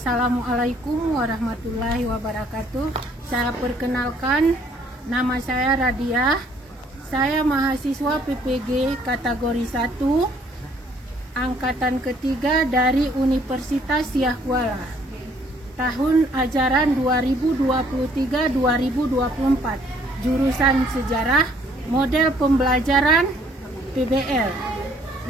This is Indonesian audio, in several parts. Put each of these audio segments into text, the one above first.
Assalamualaikum warahmatullahi wabarakatuh. Saya perkenalkan, nama saya Radiah. Saya mahasiswa PPG kategori 1 angkatan ketiga dari Universitas Yahkuala. Tahun ajaran 2023-2024. Jurusan Sejarah, model pembelajaran PBL.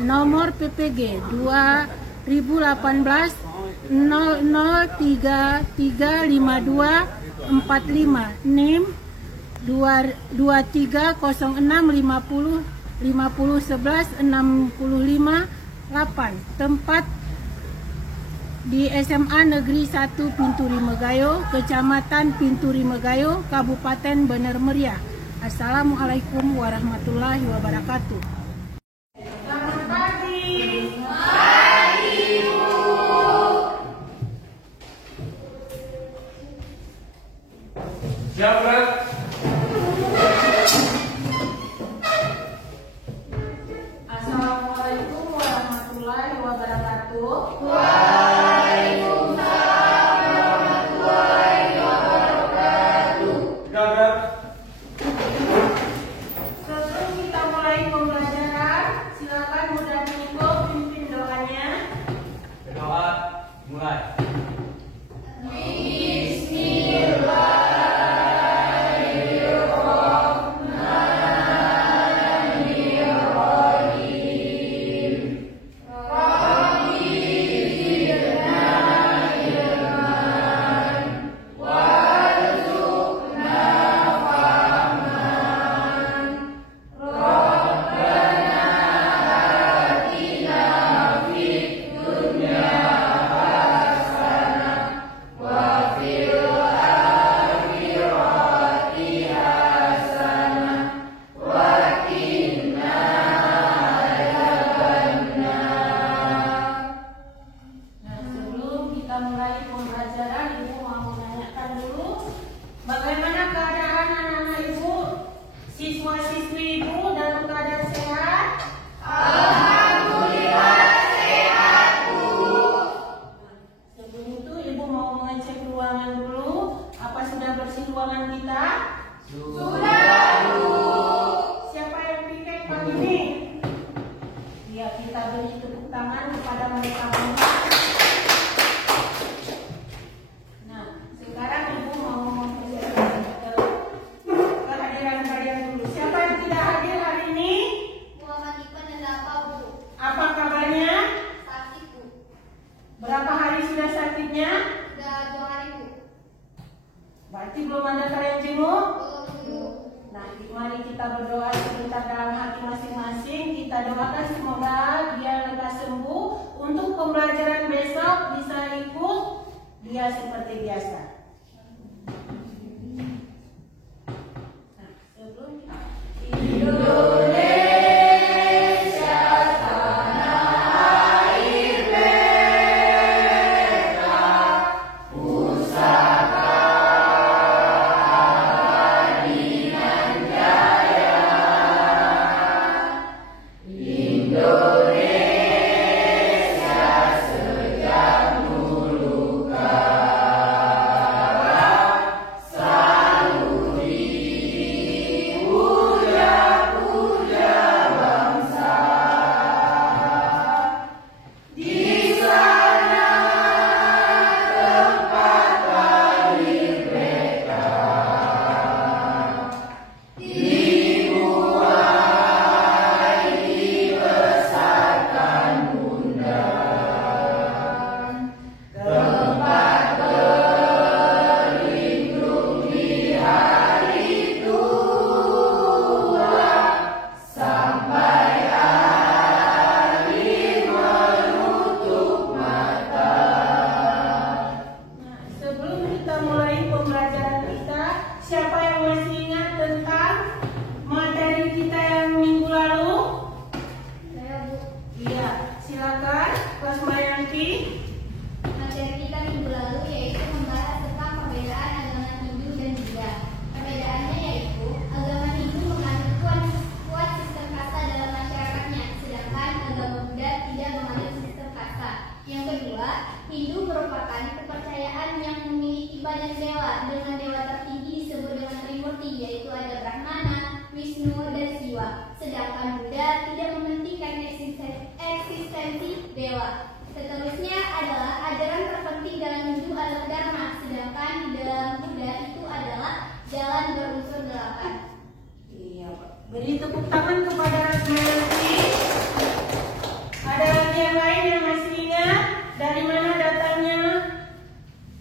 Nomor PPG 2018 00335245, NIM 230650501165. Tempat di SMA Negeri 1 Pinturi Megayo, Kecamatan Pinturi Megayo, Kabupaten Bener Meriah. Assalamualaikum warahmatullahi wabarakatuh. Selamat pagi. Pagi, Bu. Siap, Assalamualaikum warahmatullahi wabarakatuh. Waalaikumsalam warahmatullahi wabarakatuh. Sebelum kita mulai pembelajaran, silakan Muda Niko pimpin doanya. Berdoa, mulai. Mulai pembelajaran, Ibu mau menanyakan dulu bagaimana keadaan anak-anak Ibu, siswa-siswi Ibu dalam keadaan sehat? Alhamdulillah sehat, Bu. Sebelum itu Ibu mau mengecek ruangan dulu. Apa sudah bersih ruangan kita? Sudah, Bu. Siapa yang piket pagi ini? Ya, kita beri tepuk tangan kepada mereka semua. Sekarang Ibu mau mempersiapkan kehadiran kalian dulu. Siapa yang tidak hadir hari ini? Muhammad Ipan dan Lapa, Bu. Apa kabarnya? Sakit, Bu. Berapa hari sudah sakitnya? Sudah 2 hari, Bu. Berarti belum ada kalian jenguk? Belum, Bu. Nah, mari kita berdoa sebentar dalam hati masing-masing. Kita doakan semoga dia lekas sembuh. Untuk pembelajaran besok bisa ikut dia seperti biasa. Indonesia sejak dulu.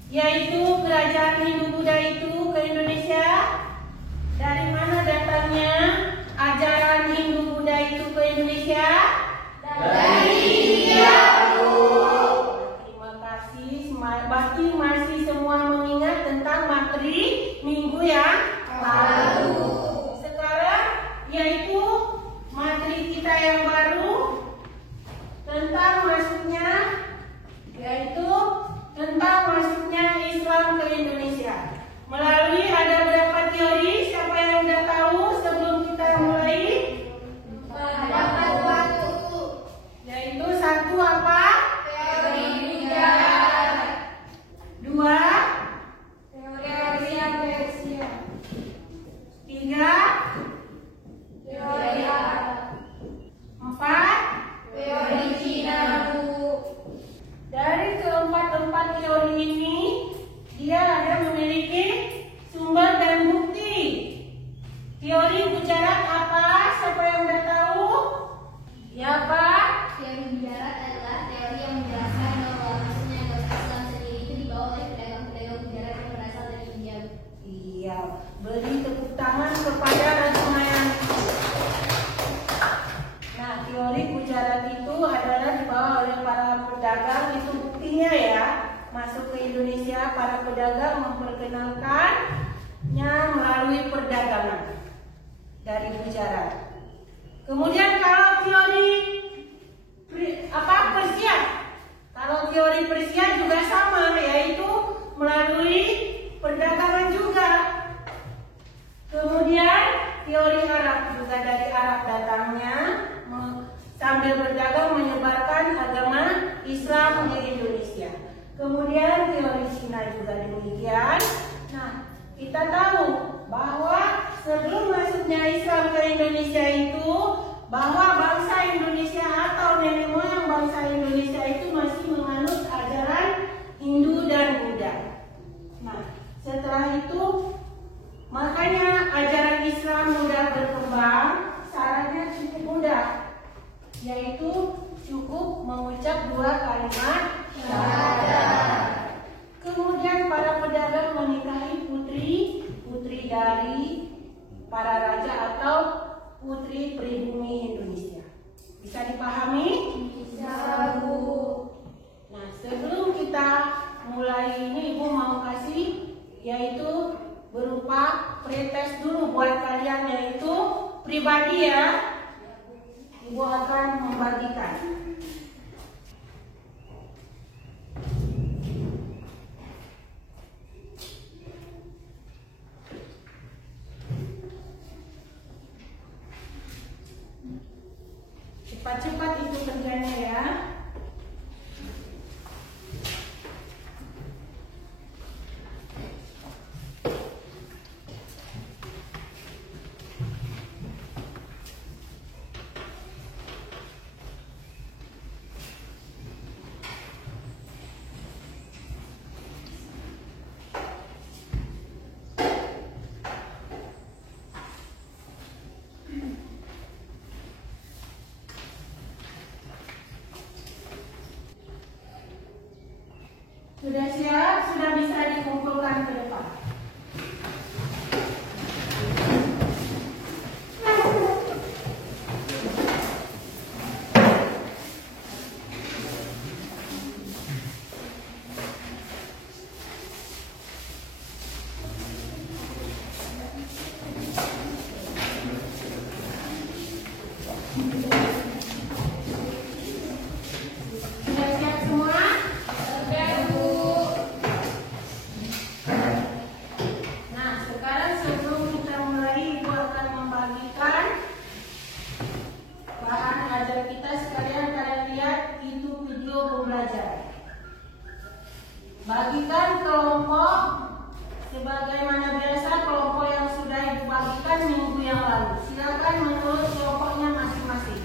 yaitu kerajaan Hindu-Buddha itu ke Indonesia. Dari mana datangnya ajaran Hindu-Buddha itu ke Indonesia? Dari India, Bu. Terima kasih. Pasti masih semua mengingat tentang materi minggu yang lalu. Sekarang yaitu materi kita yang baru tentang masuknya Islam ke Indonesia. Melalui ada berapa teori? Siapa yang udah tahu sebelum kita mulai? Ada satu. Yaitu satu apa? Teori Buddha. Dua, Teori Persia. tiga, Teori Arab. empat. Teori Cina, Bu. Dari keempat teori ini, dia ada memiliki sumber dan bukti. Teori Gujarat apa? Siapa yang udah tahu? Ya, Pak? Teori Gujarat adalah teori yang menjelaskan bahwa masuknya agama Islam sendiri itu dibawa oleh pedagang-pedagang Gujarat yang berasal dari India. Iya, beri tepuk tangan kepada Rajumayan. Nah, teori Gujarat itu adalah dibawa oleh para pedagang, itu buktinya ya. Masuk ke Indonesia, para pedagang memperkenalkannya melalui perdagangan dari Gujarat. Kemudian kalau teori Persia, kalau teori Persia juga sama, yaitu melalui perdagangan juga. Kemudian teori Arab juga dari Arab datangnya, sambil berdagang menyebarkan agama Islam di Indonesia. Kemudian teori Cina juga demikian. Nah, kita tahu bahwa sebelum masuknya Islam ke Indonesia itu, bahwa bangsa Indonesia atau nenek moyang bangsa Indonesia itu masih menganut ajaran Hindu dan Buddha. Nah, setelah itu makanya ajaran Islam mudah berkembang. Syaratnya cukup mudah, yaitu cukup mengucap 2 kalimat syahadat. Kemudian para pedagang menikahi putri dari para raja atau putri pribumi Indonesia. Bisa dipahami? Bisa, Bu. Nah, sebelum kita mulai ini, Ibu mau kasih yaitu berupa pretest dulu buat kalian, yaitu pribadi ya. Ibu akan membagikan. Cepat-cepat itu kerjanya ya. Sudah siap? Sudah bisa dikumpulkan ke depan. Sudah siap semua? Sudah, Bu. Nah, sekarang sebelum kita mulai, Ibu akan membagikan bahan ajar kita. Sekalian kalian lihat itu video pembelajaran. Bagikan kelompok sebagaimana biasa kelompok yang sudah dibagikan minggu yang lalu. Silakan menurut kelompoknya masing-masing.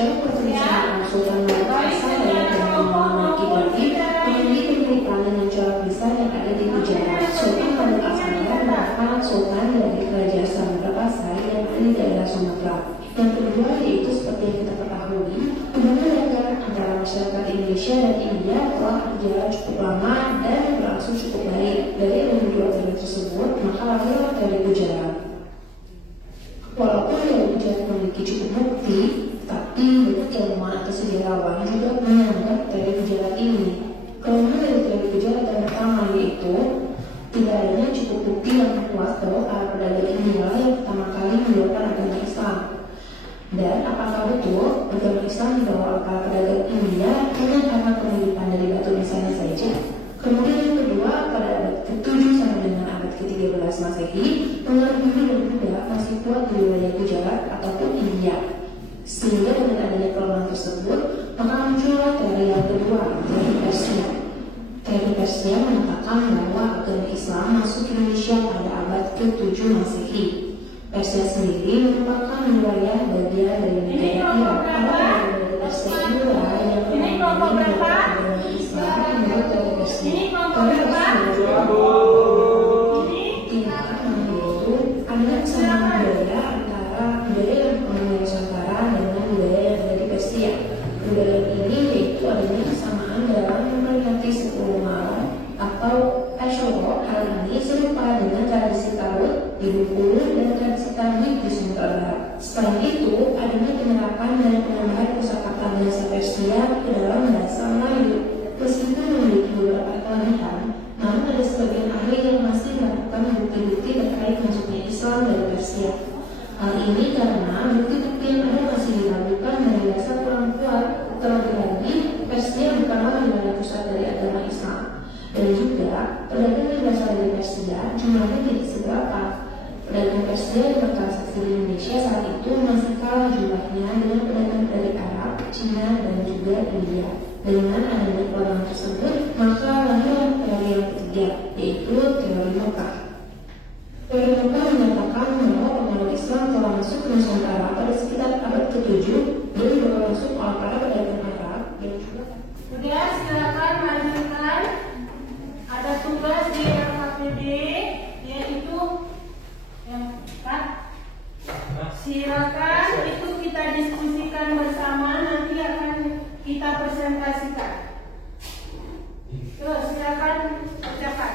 Cara pertulisan Sultan Mahkota yang mengakibatkan memiliki kemiripan dengan corak besar yang ada di Gujarat. Sultan Mahkota merupakan sultan dari kerajaan Samudra Pasar yang ada di daerah Sumatera. Yang kedua yaitu seperti yang kita ketahui, hubungan dagang antara masyarakat Indonesia dan India telah berjalan cukup lama dan berlangsung cukup baik. Dari kedua negara tersebut, maka lahirlah dari Gujarat. Walaupun dari Gujarat memiliki cukup bukti, tapi banyak ilmuwan atau sejarawan juga menganggap dari Gujarat ini. Kelemahan dari Gujarat yang pertama yaitu tidak adanya cukup bukti yang kuat bahwa para pedagang India yang pertama kali menyebarkan agama Islam. Dan apakah betul agama Islam dibawa oleh para pedagang India hanya karena pemilipan dari batu nisannya saja? Kemudian yang kedua, pada abad ke-7 sampai dengan abad ke-13 Masehi, pengaruh Hindu dan Buddha masih kuat di wilayah Gujarat ataupun India. Sehingga dengan adanya kelemahan tersebut, maka muncullah teori yang kedua, teori Persia. Teori Persia mengatakan bahwa agama Islam masuk ke Indonesia pada abad ke-7 Masehi. Persia sendiri merupakan wilayah bagian dari negara Irak. Para dari Persia inilah yang mengambil agama Islam menurut teori Persia. Teori Persia yaitu ada kesamaan budaya antara budaya Nusantara dengan budaya yang ada di Persia. Budaya ini yaitu adanya kesamaan dalam memperingati 10 Malam atau Ashura. Hal ini serupa dengan tradisi Tarut di Bengkulu dan tradisi Tablik di Sumatera Barat. Selain itu, adanya penyerapan dan penambahan kosakata bahasa Persia ke dalam bahasa Melayu. Meskipun memiliki beberapa kelemahan, namun ada sebagian ahli yang masih melakukan bukti-bukti terkait masuknya Islam dari Persia. Hal ini karena bukti-bukti yang ada masih diragukan dan dirasa kurang kuat. Terlebih lagi, Persia bukanlah wilayah pusat dari agama Islam. Dan juga, pedagang yang berasal dari Persia jumlahnya tidak seberapa. Pedagang Persia yang bertransaksi di Indonesia saat itu masih kalah jumlahnya dengan pedagang dari Arab, Cina, dan juga India. Dengan adanya kelemahan tersebut, maka lahirlah teori yang ketiga, yaitu teori Mekah. Teori Mekah menyatakan bahwa pengaruh Islam telah masuk ke Nusantara pada sekitar abad ke-7 dan berlangsung oleh para pedagang Arab dan juga. Sudah, silakan lanjutkan. Ada tugas di RKPD yaitu yang silakan itu kita diskusikan bersama, nanti akan kita presentasikan. Terus silakan ucapkan.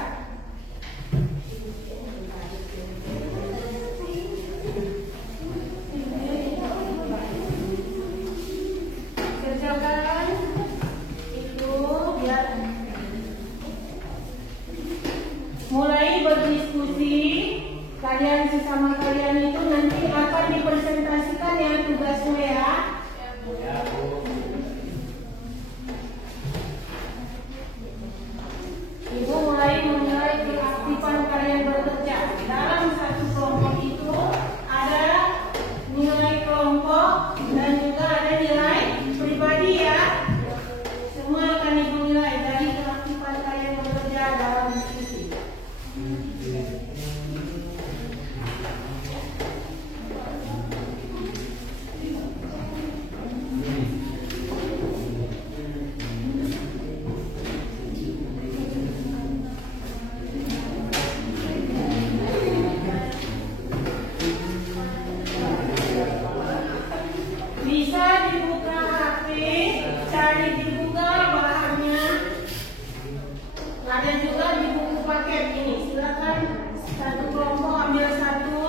Kerjakan itu biar mulai berdiskusi. Kalian sesama kalian itu nanti akan dipresentasikan ya tugasnya ya. Ibu mulai keaktifan kalian bekerja. Dalam satu kelompok itu ada nilai kelompok dan juga ada nilai pribadi ya. Semua akan ibu nilai dari keaktifan kalian bekerja dalam diskusi. Bisa dibuka HP, cari di Google bahannya. Ada juga di buku paket ini. Silakan satu kelompok ambil satu.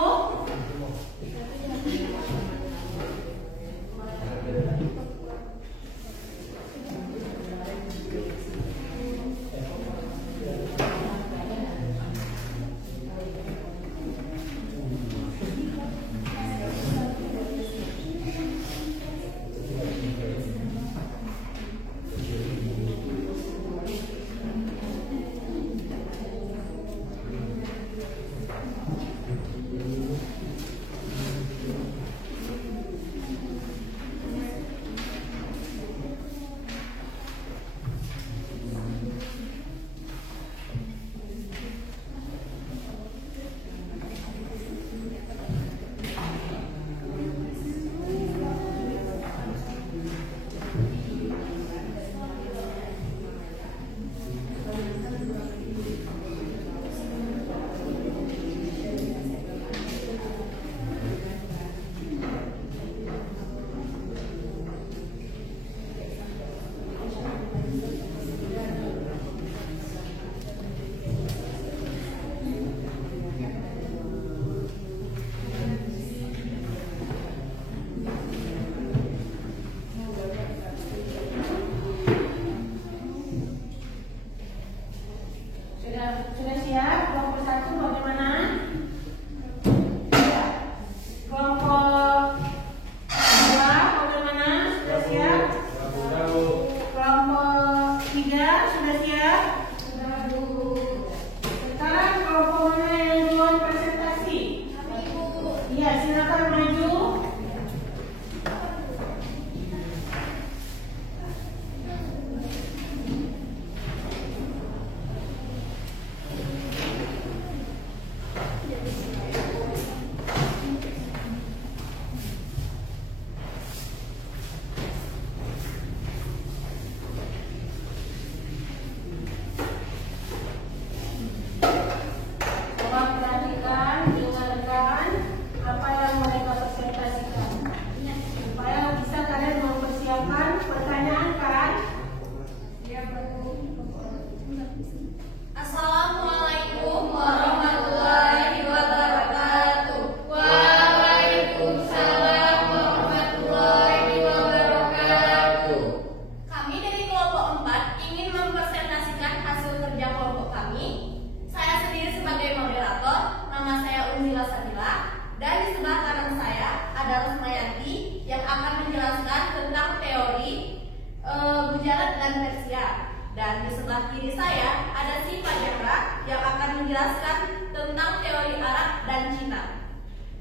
sebelah kiri saya ada si Fajara yang akan menjelaskan tentang teori Arab dan Cina.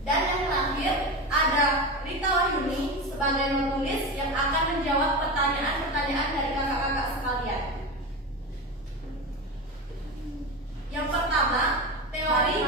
Dan yang terakhir ada Rita Wahyuni sebagai penulis yang akan menjawab pertanyaan-pertanyaan dari kakak-kakak sekalian. Yang pertama, teori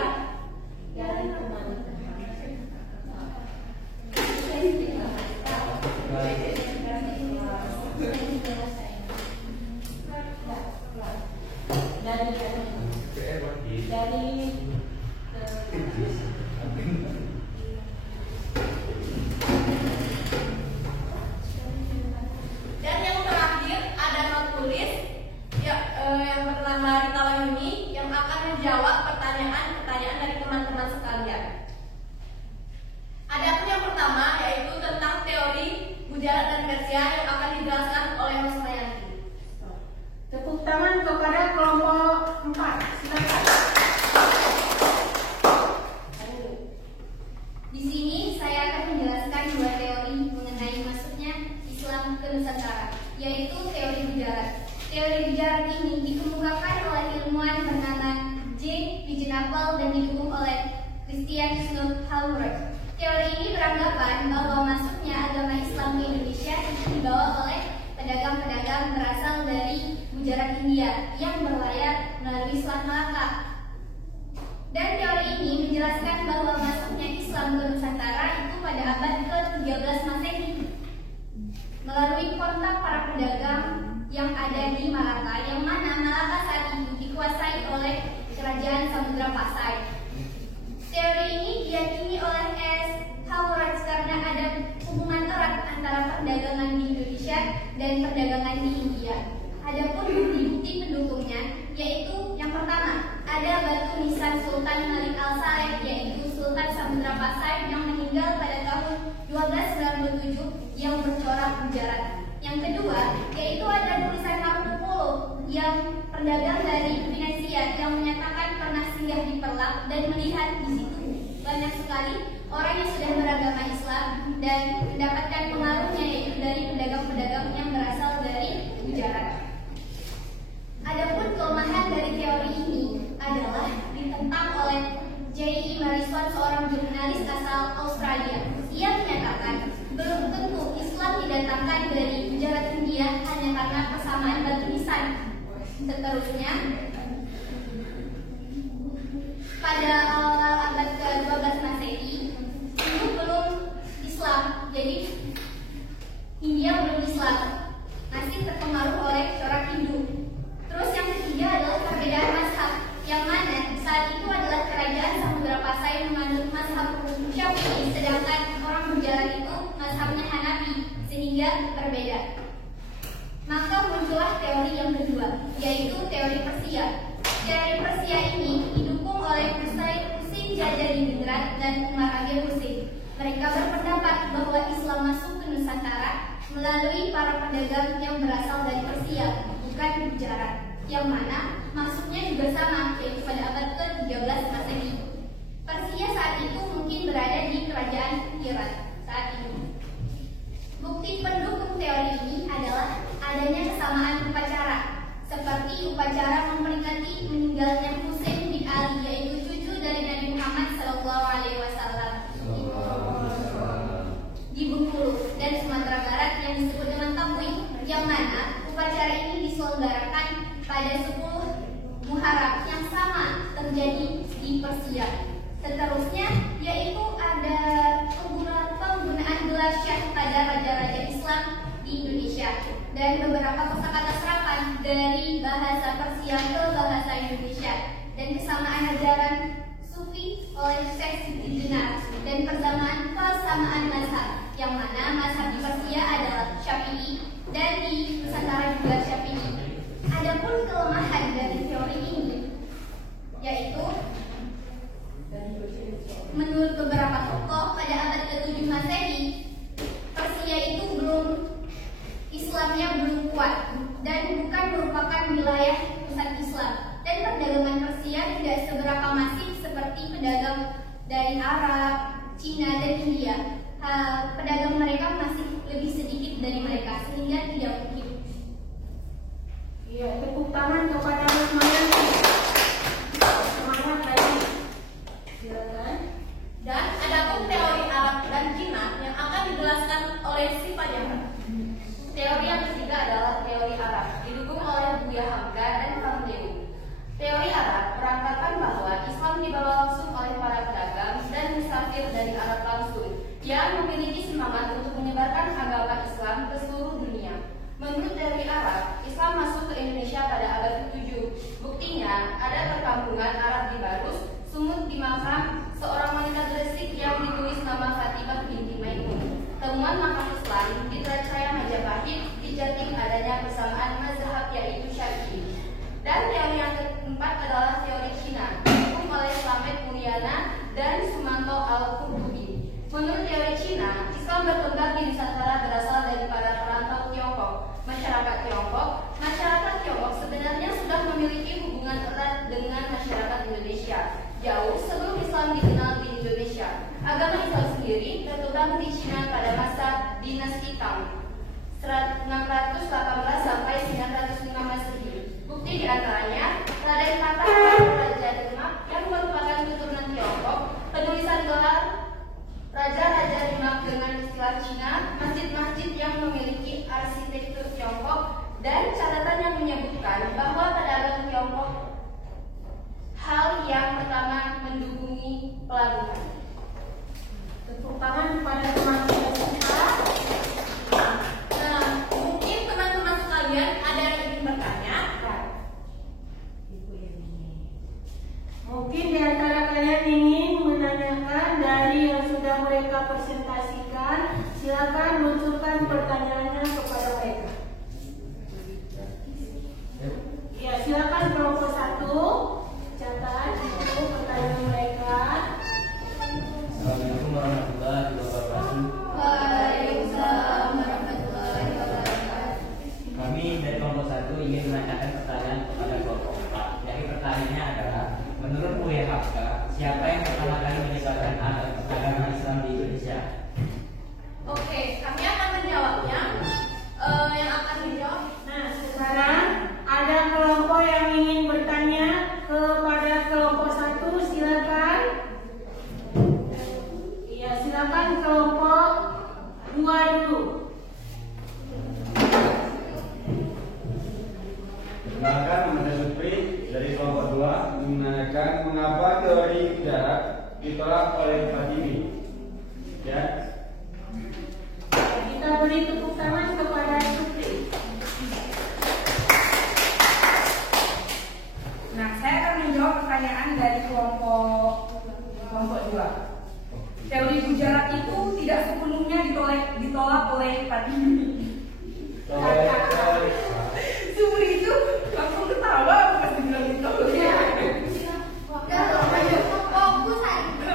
dan yang terakhir ada not tulis yang bernama Rita Wahyuni yang akan menjawab pertanyaan-pertanyaan dari teman-teman sekalian. Adapun yang pertama yaitu tentang teori Gujarat dan Persia yang akan dijelaskan oleh Mas Mayanti. Tepuk tangan kepada kelompok 4. Silakan. Di sini saya akan menjelaskan dua teori mengenai masuknya Islam ke Nusantara, yaitu teori Gujarat. Teori Gujarat ini dikemukakan oleh ilmuwan bernama J. Vijayanapal dan didukung oleh Christian Halvorsen. Teori ini beranggapan bahwa masuknya agama Islam ke Indonesia itu dibawa oleh pedagang-pedagang berasal dari Gujarat, India yang berlayar melalui Selat Malaka. Dan teori ini menjelaskan bahwa masuknya Islam ke Nusantara itu pada abad ke-13 Masehi melalui kontak para pedagang yang ada di Malaka, yang mana Malaka saat itu dikuasai oleh Kerajaan Samudra Pasai. Teori ini diyakini oleh S. Halvorsen karena ada hubungan erat antara perdagangan di Indonesia dan perdagangan di India. Adapun bukti-bukti pendukungnya yaitu yang pertama, ada batu nisan Sultan Malik Al-Saleh yaitu Sultan Samudra Pasai yang meninggal pada tahun 1297 yang bercorak Gujarat. Yang kedua, yaitu ada tulisan Marco Polo yang pedagang dari Venesia yang menyatakan pernah singgah di Perlak dan melihat di situ banyak sekali orang yang sudah beragama Islam dan mendapatkan pengaruhnya yaitu dari pedagang-pedagang yang berasal dari Gujarat. Adapun kelemahan dari teori ini adalah ditentang oleh J.E. Morrison, seorang jurnalis asal Australia. Ia menyatakan belum tentu Islam didatangkan dari Gujarat, India hanya karena persamaan batu nisan. Seterusnya, pada awal abad ke-12 Masehi, itu belum Islam, jadi India belum Islam, masih terpengaruh oleh corak Hindu. Terus yang ketiga adalah perbedaan mazhab, yang mana saat itu adalah Kerajaan Samudra Pasai menganut mazhab Syafi'i, sedangkan orang Gujarat itu mazhabnya Hanafi, sehingga berbeda. Maka muncullah teori yang kedua, yaitu teori Persia. Teori Persia ini didukung oleh Husain Jajadiningrat dan Umar Age Husin. Mereka berpendapat bahwa Islam masuk ke Nusantara melalui para pedagang yang berasal dari Persia, bukan Gujarat, yang mana maksudnya juga sama, yaitu pada abad ke-13 Masehi. Persia saat itu mungkin berada di kerajaan Iran saat ini. Bukti pendukung teori ini adalah adanya kesamaan upacara, seperti upacara memperingati meninggalnya Husain bin Ali, yaitu cucu dari Nabi Muhammad SAW di Bengkulu dan Sumatera Barat yang disebut dengan Tabligh, yang mana upacara ini diselenggarakan pada 10 Muharram yang sama terjadi di Persia. Seterusnya yaitu ada penggunaan gelar syah pada raja-raja Islam di Indonesia dan beberapa kosakata serapan dari bahasa Persia ke bahasa Indonesia dan kesamaan ajaran Sufi oleh Syekh Siti Jenar dan persamaan mazhab, yang mana mazhab di Persia adalah Syafi'i dan di Nusantara juga Syafi'i. Adapun kelemahan dari teori ini yaitu menurut beberapa tokoh pada abad ke-7 Masehi, Persia itu Islamnya belum kuat dan bukan merupakan wilayah pusat Islam, dan perdagangan Persia tidak seberapa masif seperti pedagang dari Arab, Cina, dan India. Pedagang mereka masih lebih sedikit dari mereka, sehingga tidak mungkin. Ya, tepuk tangan mengatakan bahwa Islam dibawa langsung oleh para pedagang dan musafir dari Arab langsung yang memiliki semangat untuk menyebarkan agama Islam ke seluruh dunia. Menurut dari Arab, Islam masuk ke Indonesia pada abad ke-7. Buktinya, ada perkampungan Arab di Barus, Sumut di Makam, seorang wanita Gresik yang ditulis nama Fatimah binti Maimun. Temuan makam Islam di Tracaya Majapahit dijatim adanya persamaan mazhab yaitu Syafi'i. Dan teori yang keempat adalah teori Cina, didukung oleh Slamet Mulyana dan Sumanto Al-Qurtubi. Menurut teori Cina, Islam berkembang di Nusantara berasal dari para perantau Tiongkok. Masyarakat Tiongkok sebenarnya sudah memiliki hubungan erat dengan masyarakat Indonesia jauh sebelum Islam dikenal di Indonesia. Agama Islam sendiri berkembang di Cina pada masa dinasti Tang 618 sampai 905 Masehi. Bukti diantaranya Raden Patah Raja Demak yang merupakan keturunan Tiongkok, penulisan gelar Raja-Raja Demak dengan istilah Cina, masjid-masjid yang memiliki arsitektur Tiongkok, dan catatan yang menyebutkan bahwa pedagang Tiongkok hal yang pertama mendukungi pelabuhan. Tepuk tangan kepada teman-teman kita. Nah, mungkin teman-teman sekalian ada yang ingin bertanya. Mungkin di antara kalian ingin menanyakan dari yang sudah mereka presentasikan, silakan munculkan pertanyaannya kepada mereka. Ya, silakan kelompok 1 catat itu pertanyaan mereka. Assalamualaikum warahmatullahi wabarakatuh. Waalaikumsalam warahmatullahi wabarakatuh. Kami dari kelompok 1 ingin menanyakan pertanyaan kepada kelompok 4. Jadi pertanyaannya adalah, menurut UYHK, siapa yang pertama kali menyebarkan agama Islam di Indonesia? Oke, kami akan menjawabnya. Yang akan menjawab. Nah, sekarang ada kelompok yang ingin bertanya kepada kelompok 1, silakan. Iya, silakan kelompok 2 dulu. Perkenalkan, nama saya Supri dari kelompok 2 menanyakan mengapa teori jarak ditolak oleh Fatimi. Ya. Kita beri tepuk tangan kepada Supri. Nah, saya akan menjawab pertanyaan dari kelompok 2. Teori bujarat itu tidak sepenuhnya ditolak oleh Fatimi. Supri itu langsung ketawa pas dibilang ditolak. Fokus aja.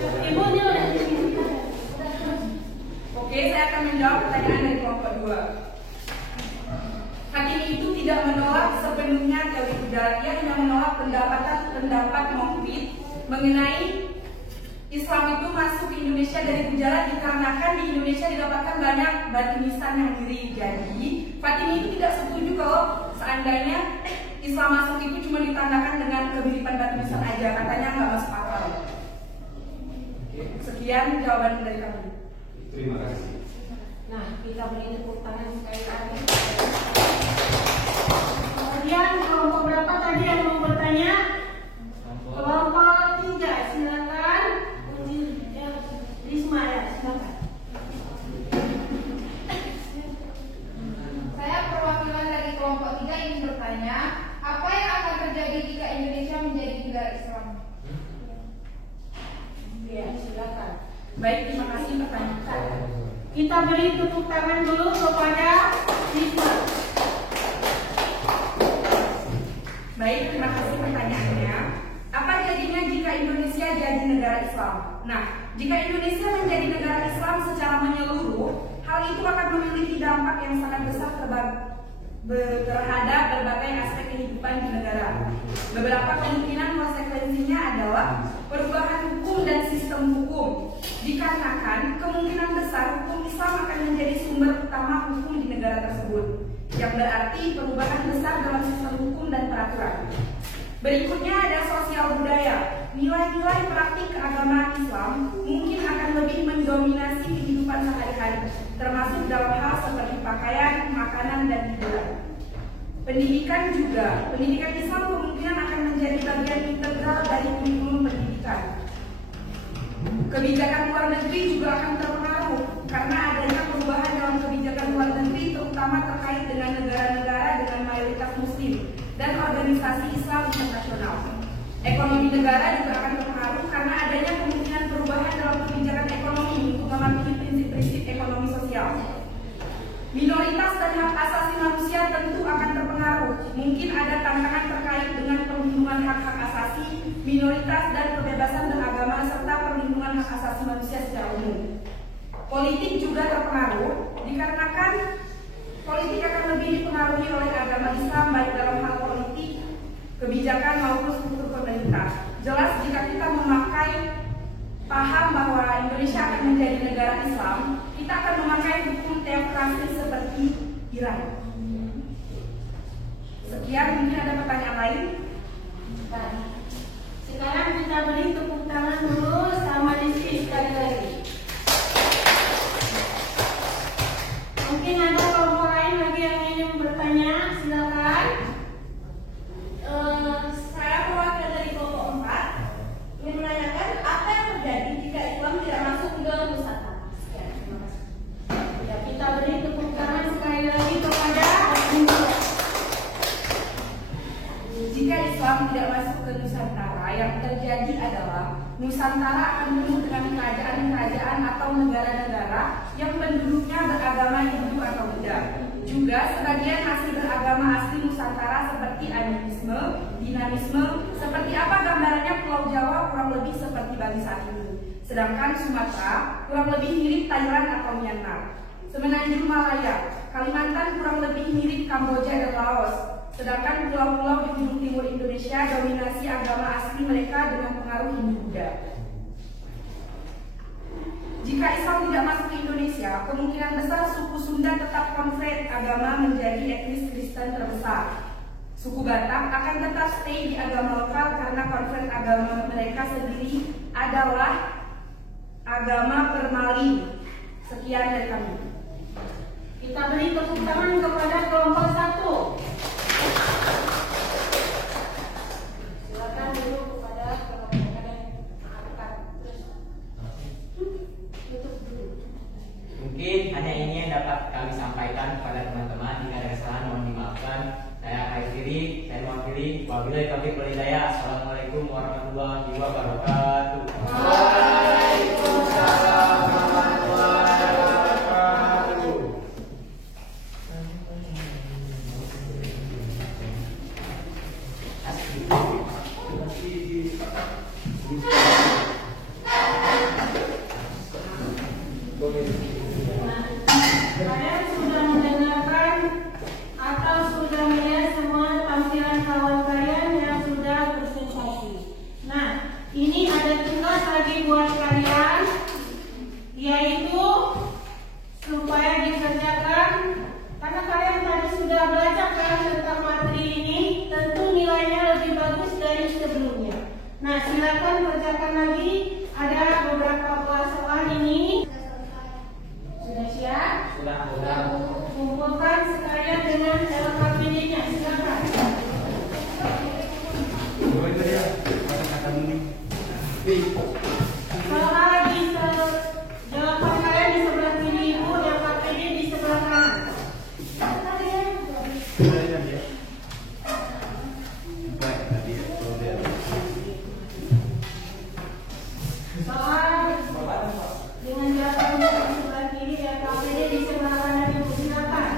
Ibu dia udah di sini. Oke, saya akan menjawab pertanyaan dari kelompok 2. Hakim itu tidak menolak sepenuhnya teori bujarat, ia hanya menolak pendapat Mokbit mengenai Islam itu masuk ke Indonesia dari Gujarat dikarenakan di Indonesia didapatkan banyak batu nisan yang mirip. Jadi, Fatimi itu tidak setuju kalau seandainya Islam masuk itu cuma ditandakan dengan kemiripan batu nisan aja, katanya nggak masuk akal. Sekian jawaban dari kami. Terima kasih. Nah, kita beri tepuk tangan sekali lagi. Kemudian kelompok berapa tadi yang mau bertanya? Kelompok 3, silakan. Risma ya, silakan. Saya perwakilan dari kelompok 3 ingin bertanya, apa yang akan terjadi jika Indonesia menjadi negara Islam? Ya, silakan. Baik, terima kasih pertanyaan. Kita beri tepuk tangan dulu kepada Risma. Baik, terima kasih pertanyaannya. Apa jadinya jika Indonesia jadi negara Islam? Nah, jika Indonesia menjadi negara Islam secara menyeluruh, hal itu akan memiliki dampak yang sangat besar terhadap berbagai aspek kehidupan di negara. Beberapa kemungkinan konsekuensinya adalah perubahan hukum dan sistem hukum. Dikarenakan kemungkinan besar hukum Islam akan menjadi sumber utama hukum di negara tersebut, yang berarti perubahan besar dalam sistem hukum dan peraturan. Berikutnya ada sosial budaya. Nilai-nilai praktik keagamaan Islam mungkin akan lebih mendominasi kehidupan sehari-hari, termasuk dalam hal seperti pakaian, makanan, dan hiburan. Pendidikan Islam kemungkinan akan menjadi bagian integral dari kurikulum pendidikan. Kebijakan luar negeri juga akan terpengaruh karena adanya perubahan dalam kebijakan luar negeri, terutama terkait dengan negara-negara dengan mayoritas Muslim dan organisasi Islam internasional. Ekonomi negara juga akan terpengaruh karena adanya kemungkinan perubahan dalam kebijakan ekonomi untuk mematuhi prinsip-prinsip ekonomi sosial. Minoritas dan hak asasi manusia tentu akan terpengaruh. Mungkin ada tantangan terkait dengan perlindungan hak-hak asasi, minoritas dan kebebasan beragama serta perlindungan hak asasi manusia secara umum. Politik juga terpengaruh dikarenakan politik akan lebih dipengaruhi oleh agama Islam baik dalam hal politik, kebijakan maupun struktur pemerintah. Jelas jika kita memakai paham bahwa Indonesia akan menjadi negara Islam, kita akan memakai hukum teokrasi seperti Iran. Sekian, mungkin ada pertanyaan lain? Baik. Sekarang kita beri tepuk tangan dulu sama Rizky sekali lagi. Mungkin ada kelompok lain lagi yang ingin bertanya, silakan. Saya perwakilan dari kelompok 4 ingin menanyakan apa yang terjadi jika Islam tidak masuk ke Nusantara. Sekian, terima kasih. Ya, kita beri tepuk tangan sekali lagi kepada Jika Islam tidak masuk ke Nusantara, yang terjadi adalah Nusantara akan penuh dengan kerajaan-kerajaan atau negara-negara yang penduduknya beragama Hindu atau Buddha. Juga sebagian masih beragama asli Nusantara seperti animisme, dinamisme, seperti apa gambarannya Pulau Jawa kurang lebih seperti Bali saat ini. Sedangkan Sumatera kurang lebih mirip Thailand atau Myanmar. Semenanjung Malaya, Kalimantan kurang lebih mirip Kamboja dan Laos. Sedangkan pulau-pulau di ujung timur Indonesia dominasi agama asli mereka dengan pengaruh Hindu-Buddha. Jika Islam tidak masuk ke Indonesia, kemungkinan besar suku Sunda tetap konflik agama menjadi etnis Kristen terbesar. Suku Batak akan tetap stay di agama lokal karena konflik agama mereka sendiri adalah agama Permali. Sekian dari kami. kita beri tepuk tangan kepada kelompok 1. Silakan dulu kepada kelompok angkat. Tutup dulu. Mungkin hanya ini yang dapat kami sampaikan kepada teman-teman. Jika ada kesalahan mohon dimaafkan. Saya akhiri, saya mewakili. Wabillahi taufiq wal hidayah. Assalamualaikum warahmatullahi wabarakatuh. Waalaikumsalam warahmatullahi wabarakatuh. Kalian sudah mendengarkan atau sudah melihat semua tampilan kawan kalian yang sudah presentasi. Nah, ini ada tugas lagi buat kalian, yaitu supaya dikerjakan. Karena kalian tadi sudah belajar kan tentang materi ini, tentu nilainya lebih bagus dari sebelumnya. Nah, silakan kerjakan lagi. Ada beberapa soal ini. Sudah siap? Sudah. Kumpulkan sekalian dengan LKPD-nya. Silakan. Soal di jawaban kalian di sebelah kiri ibu, LKPD di sebelah kanan. Soal dengan jawaban di sebelah kiri, LKPD di sebelah kanan ibu. Silakan.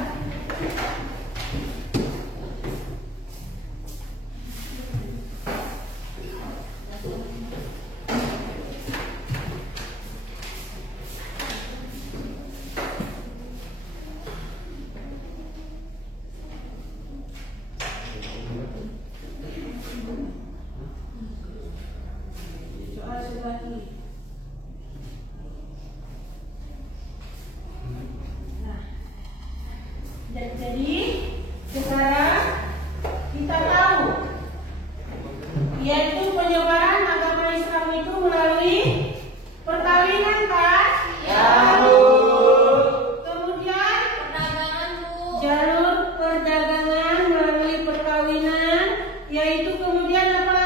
Soal sebelah kiri. Nah, jadi sekarang kita tahu, yaitu penyebaran agama Islam itu melalui perkawinan kan? Ya, Bu. Kemudian Perdagangan, Bu. jalur perdagangan melalui perkawinan, yaitu kemudian apa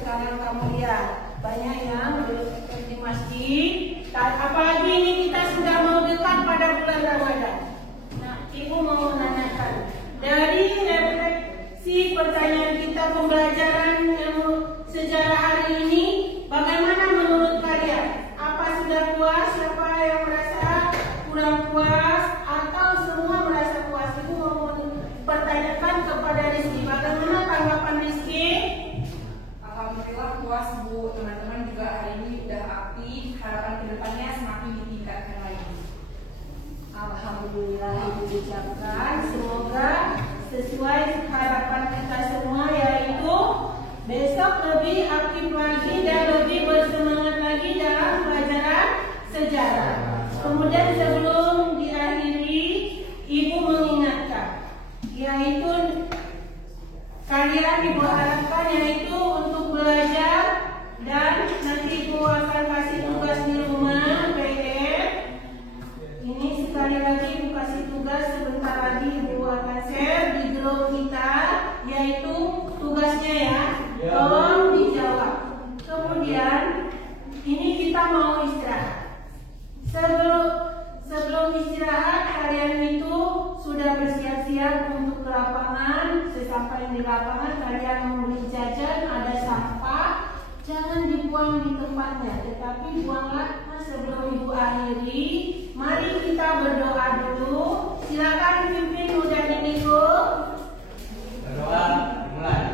sekarang kamu lihat banyak yang di masjid. Apalagi ini kita sudah mau dekat pada bulan Ramadan. Nah, Ibu mau menanyakan dari refleksi pertanyaan kita pembelajaran sejarah hari ini, bagaimana menurut kalian? Apa sudah puas? Siapa yang merasa kurang puas? Atau semua merasa puas? Ibu mau pertanyakan kepada Rizky, bagaimana tanggapan Rizky? Alhamdulillah puas Bu, teman-teman juga hari ini udah aktif, harapan kedepannya semakin ditingkatkan lagi. Alhamdulillah Ibu ucapkan semoga sesuai harapan kita semua, yaitu besok lebih aktif lagi dan lebih bersemangat lagi dalam pelajaran sejarah. Kemudian sebelum diakhiri, Ibu mengingatkan, yaitu kalian Ibu harapkan yaitu untuk belajar dan nanti Ibu akan kasih tugas di rumah PR. Ini sekali lagi Ibu kasih tugas, sebentar lagi Ibu akan share di grup kita, yaitu tugasnya ya, tolong dijawab. Kemudian ini kita mau istirahat. Sebelum istirahat kalian itu sudah bersiap-siap untuk ke lapangan. Sesampai di lapangan kalian membeli jajan, ada sampah, jangan dibuang di tempatnya, tetapi buanglah sebelum Ibu akhiri. Mari kita berdoa dulu. Silakan pimpin udah dimikul. Berdoa mulai.